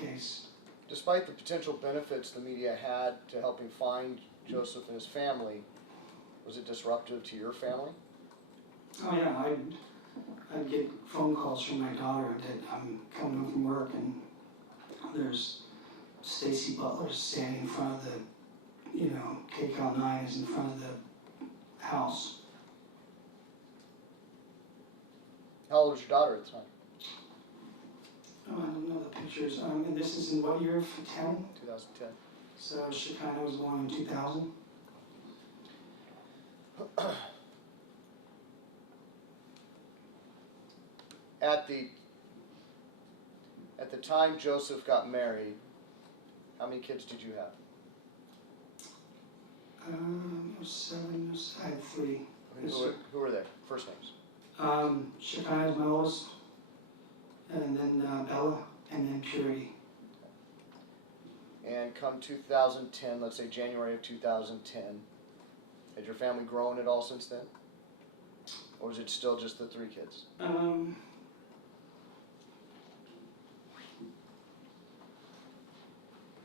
case. Despite the potential benefits the media had to helping find Joseph and his family, was it disruptive to your family? Oh yeah, I'd get phone calls from my daughter that I'm coming home from work and there's Stacy Butler standing in front of the, KCAL 9 is in front of the house. How old was your daughter at the time? Oh, I don't know the pictures. And this is in what year? 10? 2010. So Shekinah was born in 2000. At the time Joseph got married, how many kids did you have? Seven. I had 3. Who were they? First names? Shekinah is my oldest, and then Bella, and then Purity. And come 2010, let's say January of 2010, had your family grown at all since then? Or was it still just the 3 kids?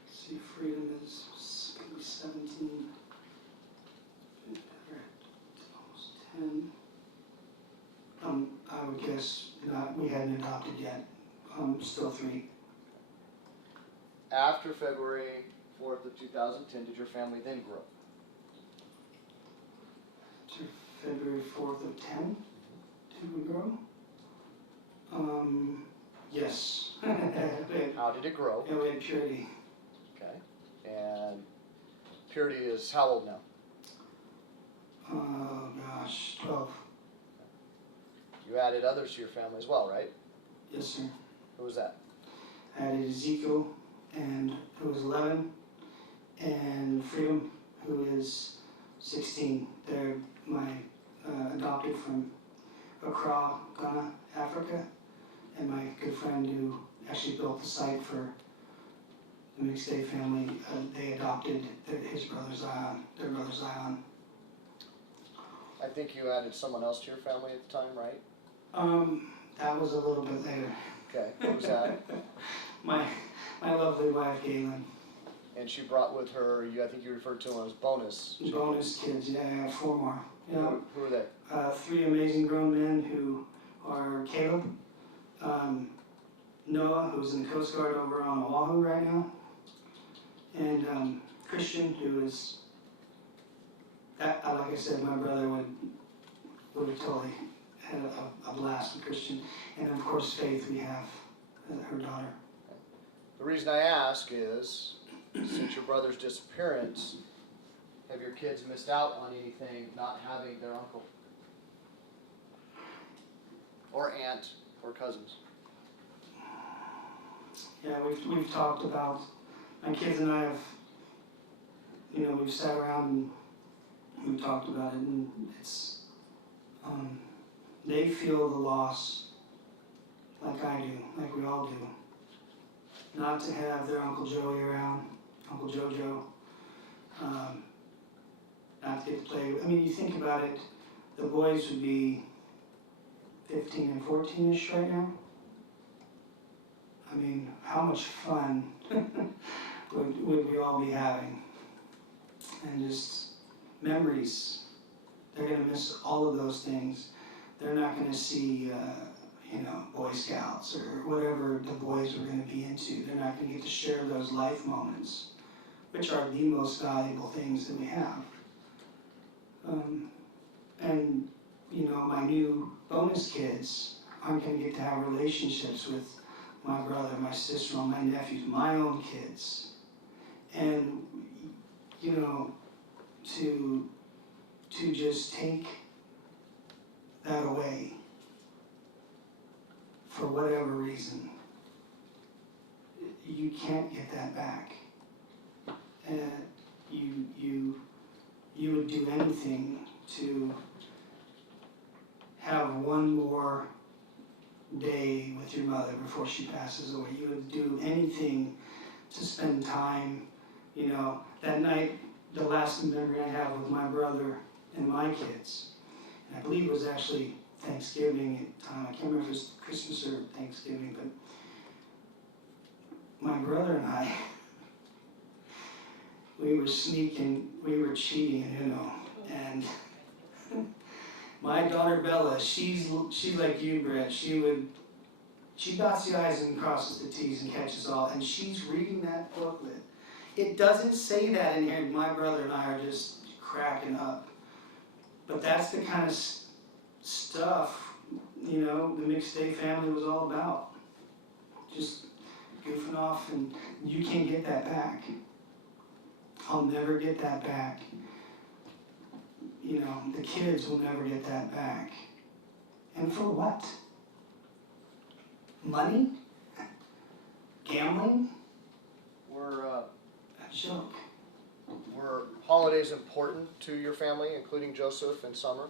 See, Freedom is 17, almost 10. I would guess not, we hadn't adopted yet. Still 3. After February 4th of 2010, did your family then grow? To February 4th of 10, did we grow? Yes. How did it grow? Yeah, we had Purity. Okay. And Purity is how old now? Oh gosh, 12. You added others to your family as well, right? Yes, sir. Who was that? I added Ezekiel, and who was 11, and Freedom, who is 16. They're adopted from Accra, Ghana, Africa, and my good friend who actually built the site for the McStay family, they adopted his brother Zion, their brother Zion. I think you added someone else to your family at the time, right? That was a little bit later. Okay, who was that? my lovely wife, Galen. And she brought with her, I think you referred to them as bonus. Bonus kids, yeah, 4 more. Yeah. Who are they? 3 amazing grown men who are Caleb, Noah, who's in the Coast Guard over on Oahu right now, and Christian, who is, like I said, my brother would have totally had a blast with Christian. And of course, Faith, we have her daughter. The reason I ask is, since your brother's disappearance, have your kids missed out on anything not having their uncle? Or aunt, or cousins? Yeah, we've talked about, my kids and I have, we've sat around and we've talked about it, and it's, they feel the loss like I do, like we all do. Not to have their Uncle Joey around, Uncle Jojo, not to get to play. I mean, you think about it, the boys would be 15 and 14-ish right now. I mean, how much fun would we all be having? And just memories. They're going to miss all of those things. They're not going to see, Boy Scouts or whatever the boys were going to be into. They're not going to get to share those life moments, which are the most valuable things that we have. And, my new bonus kids aren't going to get to have relationships with my brother, my sister-in-law, my nephews, my own kids. And, to just take that away for whatever reason, you can't get that back. You would do anything to have one more day with your mother before she passes away. You would do anything to spend time, that night. The last memory I have with my brother and my kids, and I believe it was actually Thanksgiving time. I can't remember if it was Christmas or Thanksgiving, but my brother and I, we were sneaking, we were cheating, you know, and my daughter Bella, she's like you, Brett. She dots the I's and crosses the T's and catches all, and she's reading that booklet. It doesn't say that in here. My brother and I are just cracking up. But that's the kind of stuff, you know, the McStay family was all about. Just goofing off, and you can't get that back. I'll never get that back. You know, the kids will never get that back. And for what? Money? Gambling? A joke. Were holidays important to your family, including Joseph and Summer?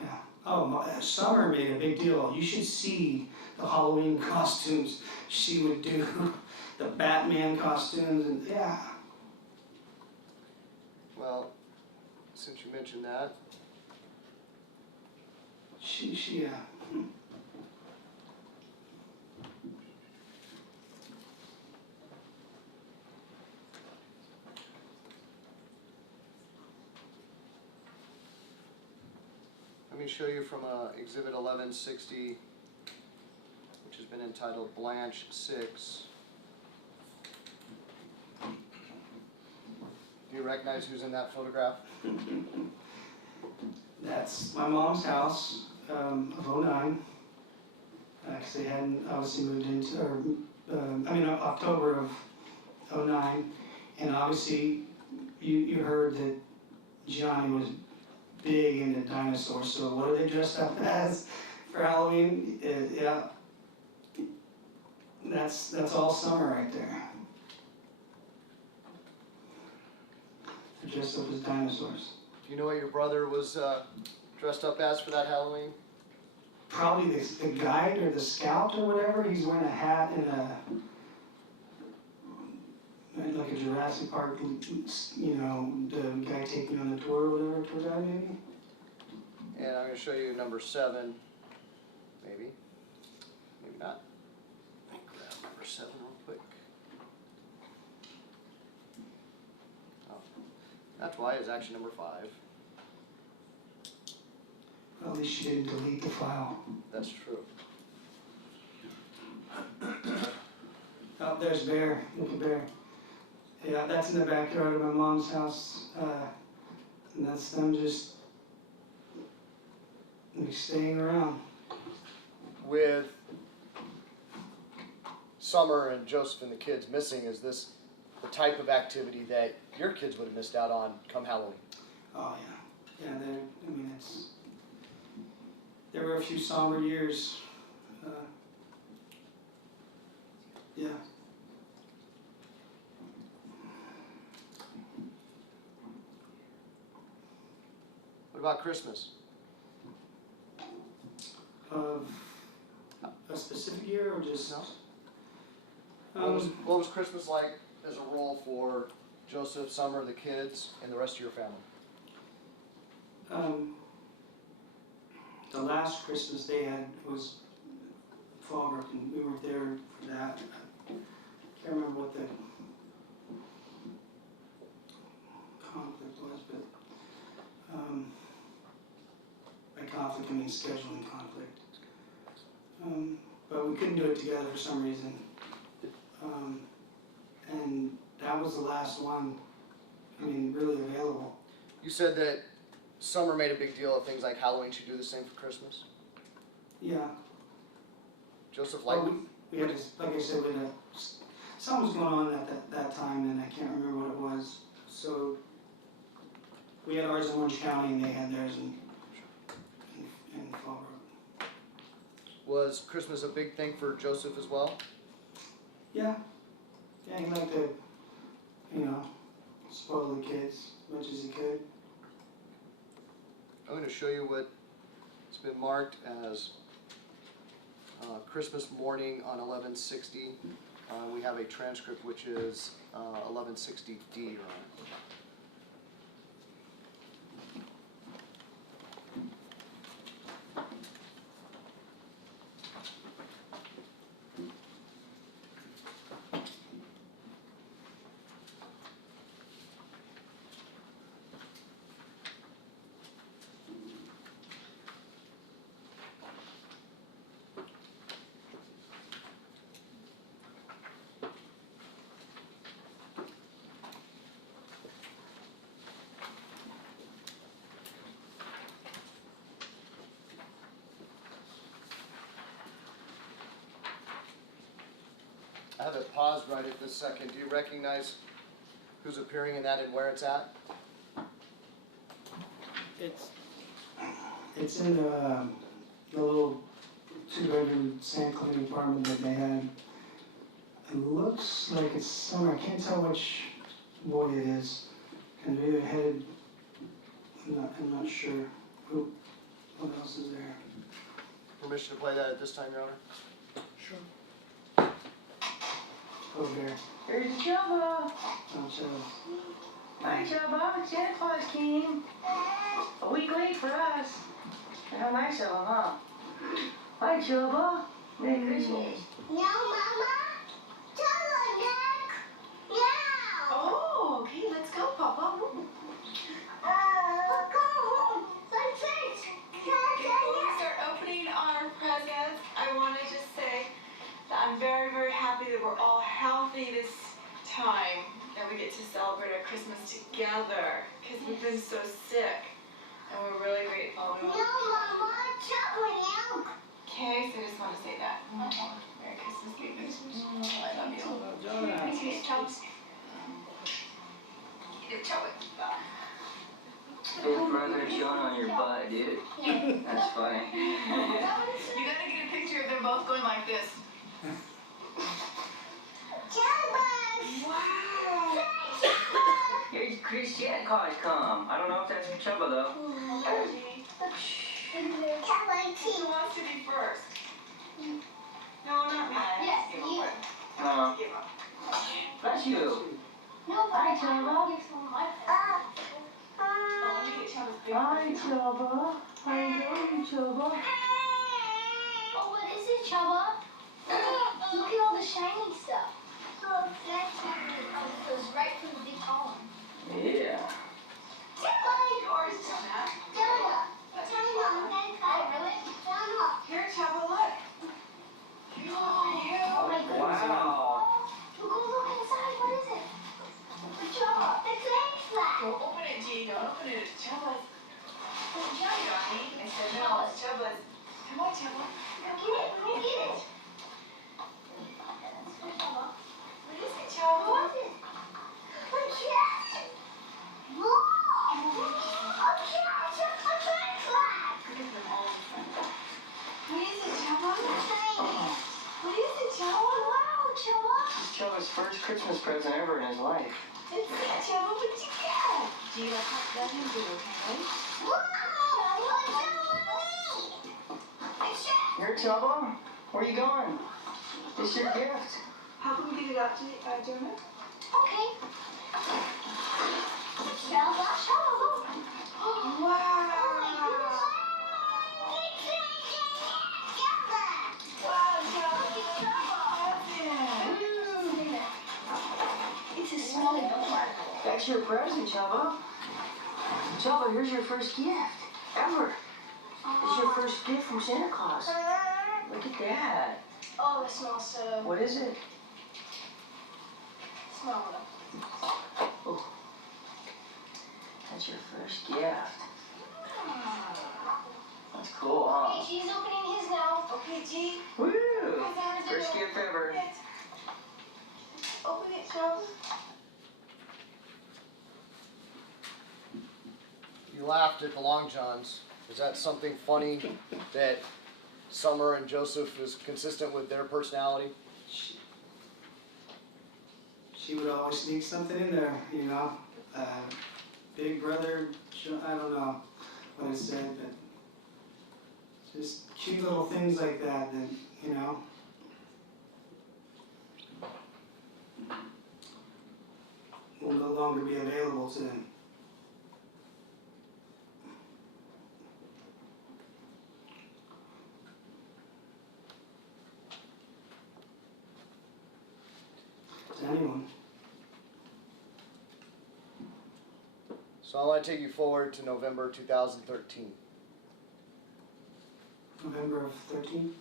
Yeah. Oh, Summer made a big deal. You should see the Halloween costumes she would do, the Batman costumes, and yeah. Well, since you mentioned that, Yeah. let me show you from Exhibit 1160, which has been entitled Blanche 6. Do you recognize who's in that photograph? That's my mom's house of '09. Because they hadn't obviously moved into, October of '09. And obviously, you heard that Johnny was big into dinosaurs. So what are they dressed up as for Halloween? Yeah, that's all Summer right there. They're dressed up as dinosaurs. Do you know what your brother was dressed up as for that Halloween? Probably the guide or the scout or whatever. He's wearing a hat and like a Jurassic Park, you know, the guy taking on the tour or whatever, tour guide maybe. And I'm going to show you number 7, maybe not. Let me grab number 7 real quick. Oh, that's why it's actually number 5. Well, at least you didn't delete the file. That's true. Oh, there's Bear. Look at Bear. Yeah, that's in the backyard of my mom's house. And that's them just staying around. With Summer and Joseph and the kids missing, is this the type of activity that your kids would have missed out on come Halloween? Oh, yeah. Yeah, there were a few somber years. Yeah. What about Christmas? Of a specific year or just? No. What was Christmas like as a role for Joseph, Summer, the kids, and the rest of your family? The last Christmas they had was Phasr, and we weren't there for that. I can't remember what the conflict was, but by conflict I mean scheduling conflict. But we couldn't do it together for some reason. And that was the last one, really available. You said that Summer made a big deal of things like Halloween. Should do the same for Christmas? Yeah. Joseph, like we had this, like I said, something was going on at that time, and I can't remember what it was. So we had ours in Orange County, and they had theirs in Fall Brook. Was Christmas a big thing for Joseph as well? Yeah. Yeah, he liked to, spoil the kids as much as he could. I'm going to show you what has been marked as Christmas morning on 1160. We have a transcript which is 1160D. I have it paused right at this second. Do you recognize who's appearing in that and where it's at? It's in the little 2-bedroom sand cleaning apartment that they had. It looks like it's somewhere, I can't tell which boy it is. And maybe headed, I'm not sure. What else is there? Permission to play that at this time, Your Honor? Sure. Over there. There's Chubba. Oh, so, Hi, Chubba. Santa Claus came. A week late for us. How nice of him, huh? Hi, Chubba. Merry Christmas. No, Mama. Tell Nick. Yeah. Oh, okay, let's go, Papa. Go home. Let's fix. Before we start opening our presents, I want to just say that I'm very, very happy that we're all healthy this time, that we get to celebrate our Christmas together, because we've been so sick, and we're really grateful. No, Mama. Chocolate milk. Okay, so I just want to say that. Merry Christmas, baby. I love you. Merry Christmas, Chubs. Big brother John on your butt, dude. That's funny. You gotta get a picture of them both going like this. Chubba. Wow. Here's Chris Santa Claus come. I don't know if that's Chubba though. Chubba Who tea. wants to be first? No, not me. Yes, Give you. up. No. Give up. Bless you. No, Hi, Chubba. Oh, let me get Chubba's big Hi, one. Chubba. How you doing, Chubba? Oh, what is it, Chubba? Look at all the shiny stuff. Oh, that's it goes right from the big column. Yeah. Yours, Jonah. That's Really? Here, Chubba, look. Here's one for you. Oh my goodness. Wow. Look inside. What is it? The Chubba. The flag flag. Don't open it, G. Don't open it. It's Chubba's. The Johnny. I said, no, it's Chubba's. Come on, Chubba. Go get it. That's for Chubba. What is it, Chubba? What is it? A cat. Whoa. A cat. A flag flag. Look at them all in front. What is it, Chubba? Tiny. What is it, Chubba? Wow, Chubba. It's Chubba's first Christmas present ever in his life. It's it, Chubba. What'd you get? Do you let him do it, okay? Wow. What's that? Here, Chubba. Where are you going? It's your gift. How can we get it out to Jonah? Okay. Chubba, Chubba. Wow. Wow, Chubba. It's a smelly bookmark. That's your present, Chubba. Chubba, here's your first gift ever. It's your first gift from Santa Claus. Look at that. Oh, it smells so. What is it? Smell it. Oh, that's your first gift. That's cool, huh? Okay, she's opening his now. Okay, G. Woo! There's First gift ever. Open it, Chubba. You laughed at the Long Johns. Is that something funny that Summer and Joseph is consistent with their personality? she would always sneak something in there, you know. Big brother, I don't know what I said, but just cute little things like that, you know. Will no longer be available to them. To anyone. So I want to take you forward to November 2013. November of 13.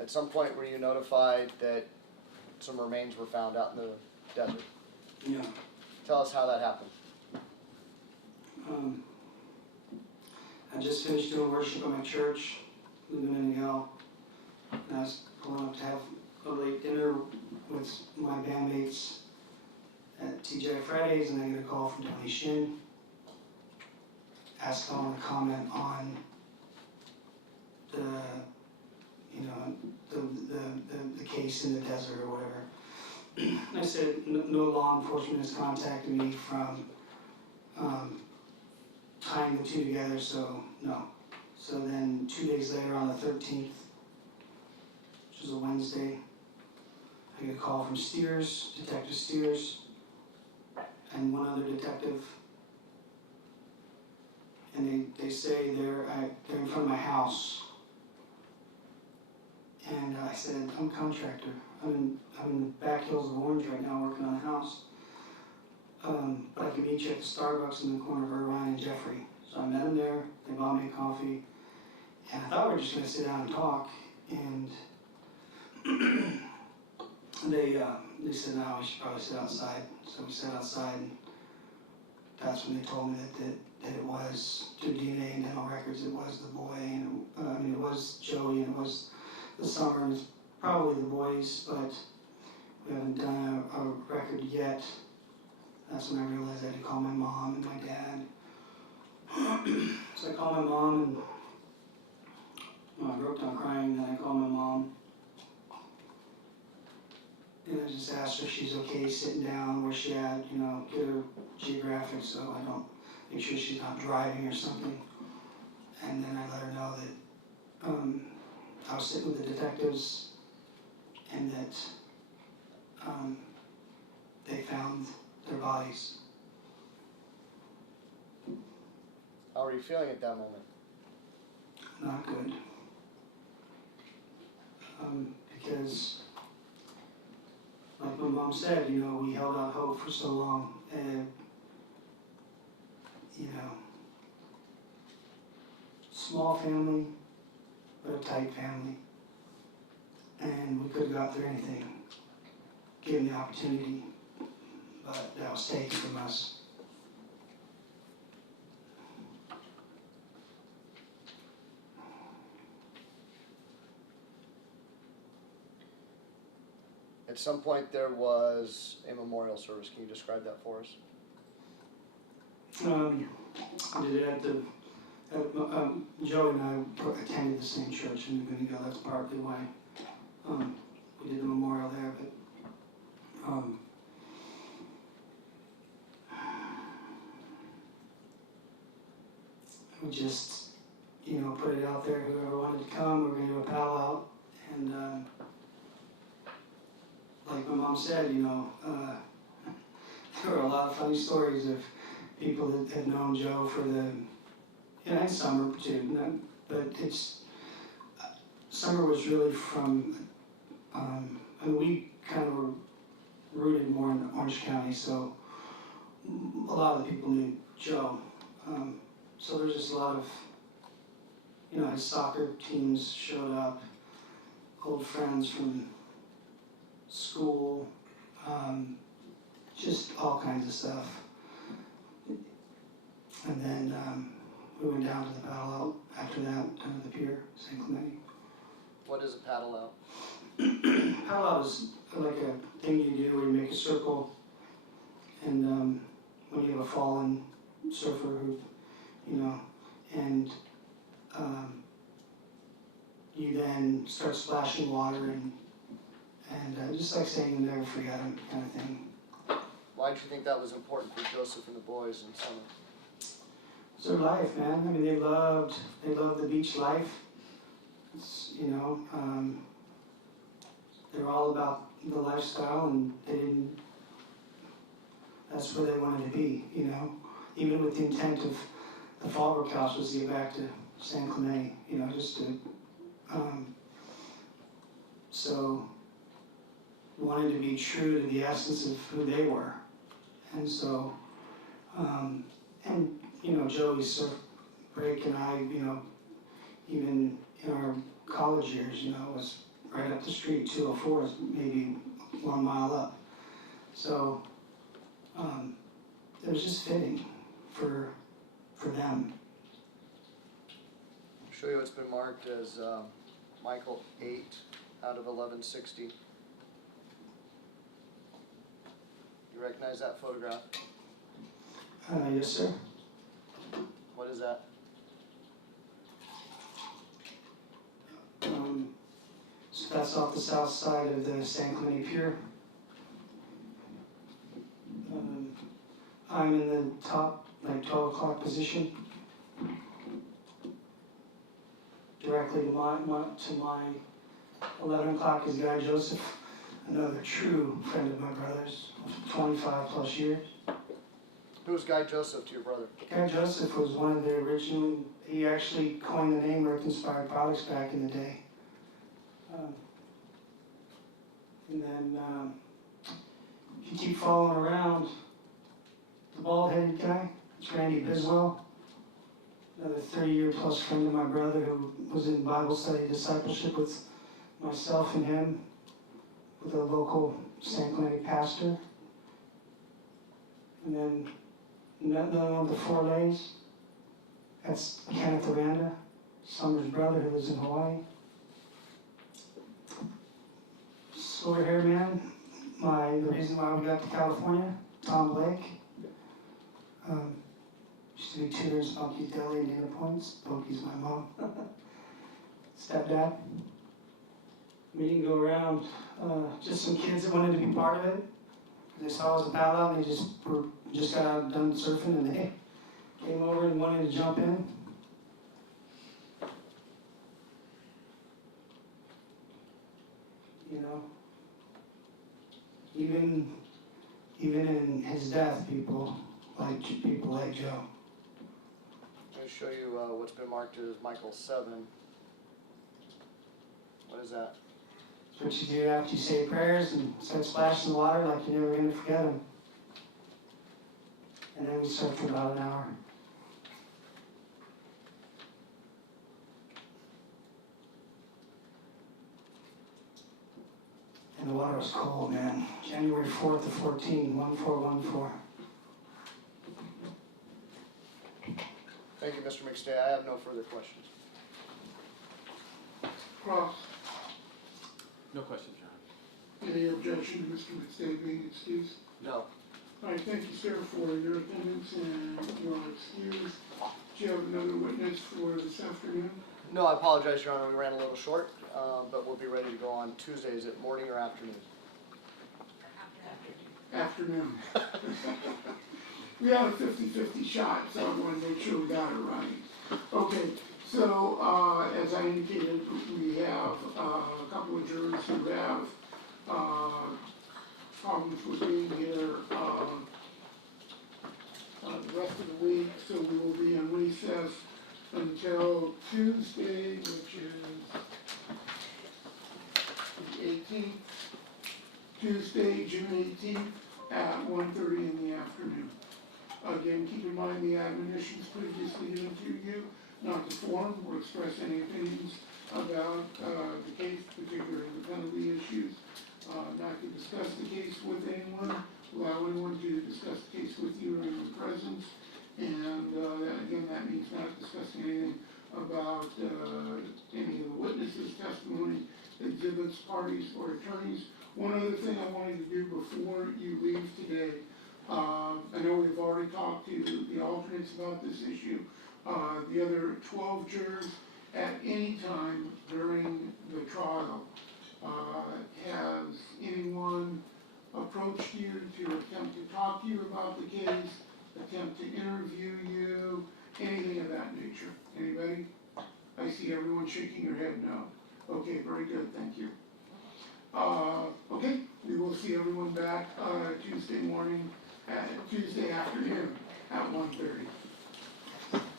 At some point were you notified that some remains were found out in the desert? Yeah. Tell us how that happened. I just finished doing worship at my church, living in hell, and I was pulling up to have a late dinner with my bandmates at TGI Fridays, and I get a call from Tony Shin. Asked if I want to comment on the, you know, the case in the desert or whatever. And I said, no law enforcement has contacted me from tying the two together, so no. So then 2 days later, on the 13th, which was a Wednesday, I get a call from Steers, Detective Steers, and one other detective. And they say they're in front of my house. And I said, I'm a contractor. I'm in the back hills of Orange right now working on a house. But I can meet you at the Starbucks in the corner of Irvine and Jeffrey. So I met them there, they bought me a coffee, and I thought we were just gonna sit down and talk, and they said, no, we should probably sit outside. So we sat outside, and that's when they told me that it was, through DNA and dental records, it was the boy, and it was Joey, and it was the summer, and it's probably the boys, but we haven't done a record yet. That's when I realized I had to call my mom and my dad. So I called my mom, and I broke down crying, then I called my mom. And I just asked her if she's okay sitting down, where she at, you know, get her geographic so I don't, make sure she's not driving or something. And then I let her know that I was sitting with the detectives and that they found their bodies. How were you feeling at that moment? Not good. Because, like my mom said, you know, we held out hope for so long, and, you know, small family, but a tight family, and we could have got through anything, given the opportunity, but that was taken from us. At some point there was a memorial service. Can you describe that for us? I did it at the, Joey and I attended the same church in New Bendigo. That's partly why we did the memorial there, but we just, you know, put it out there. Whoever wanted to come, we were going to do a pal out. And like my mom said, you know, there were a lot of funny stories of people that had known Joe for the, and Summer too, but it's, Summer was really from, I mean, we kind of were rooted more in Orange County, so a lot of the people knew Joe. So there's just a lot of, you know, his soccer teams showed up, old friends from school, just all kinds of stuff. And then we went down to the paddle out after that, down to the pier, St. Clemente. What is a paddle out? Paddle out is like a thing you do where you make a circle, and when you have a fallen surfer who, you know, and you then start splashing water and just like saying you'll never forget him kind of thing. Why did you think that was important for Joseph and the boys in summer? It's their life, man. I mean, they loved the beach life. It's, you know, they're all about the lifestyle, and that's where they wanted to be, you know. Even with the intent of the Fallbrook House was to get back to San Clemente, you know, just to, so wanted to be true to the essence of who they were. And so, and, you know, Joey's surf break and I, you know, even in our college years, you know, was right up the street, 204 is maybe 1 mile up. So, it was just fitting for them. I'll show you what's been marked as Michael 8 out of 1160. recognize that photograph? Yes, sir. What is that? So that's off the south side of the San Clemente Pier. I'm in the top, like 12 o'clock position. Directly to my 11 o'clock is Guy Joseph, another true friend of my brother's, 25 plus years. Who's Guy Joseph to your brother? Guy Joseph was one of the original, he actually coined the name Earth Inspired Products back in the day. And then if you keep following around, the bald-headed guy, it's Randy Biswell, another 30-year plus friend of my brother who was in Bible study discipleship with myself and him, with a local San Clemente pastor. And then another one of the four lays, that's Kenneth Aranda, Summer's brother who lives in Hawaii. Silver hair man, the reason why we got to California, Tom Blake. Used to be tutor in Spunky's Deli in Dana Points. Spunky's my mom. Stepdad. We didn't go around, just some kids that wanted to be part of it. They saw us a paddle out and they just got out done surfing and they came over and wanted to jump in. You know, even in his death, people like Joe. I'm going to show you what's been marked as Michael 7. What is that? It's what you do after you say prayers and start splashing the water like you're never going to forget them. And then we surfed for about an hour. And the water was cold, man. January 4th to 14, 1414. Thank you, Mr. McStay. I have no further questions. Cross. No questions, Your Honor. Any objection to Mr. McStay being excused? No. All right, thank you, sir, for your attendance and your excuse. Do you have another witness for this afternoon? No, I apologize, Your Honor. We ran a little short, but we'll be ready to go on Tuesday. Is it morning or afternoon? Afternoon. We had a 50-50 shot, so I want to make sure we got it right. Okay, so as I indicated, we have a couple of jurors who have problems with being here the rest of the week, so we will be in recess until Tuesday, which is the 18th. Tuesday, June 18th at 1:30 in the afternoon. Again, keep in mind the admonitions previously given to you, not to form or express any opinions about the case, particularly the penalty issues, not to discuss the case with anyone, allow anyone to discuss the case with you in your presence, and again, that means not discussing anything about any of the witnesses' testimony, exhibits, parties, or attorneys. One other thing I wanted to do before you leave today, I know we've already talked to the alternates about this issue. The other 12 jurors, at any time during the trial, has anyone approached you to attempt to talk to you about the case, attempt to interview you, anything of that nature? Anybody? I see everyone shaking your head no. Okay, very good, thank you. Okay, we will see everyone back Tuesday afternoon at 1:30.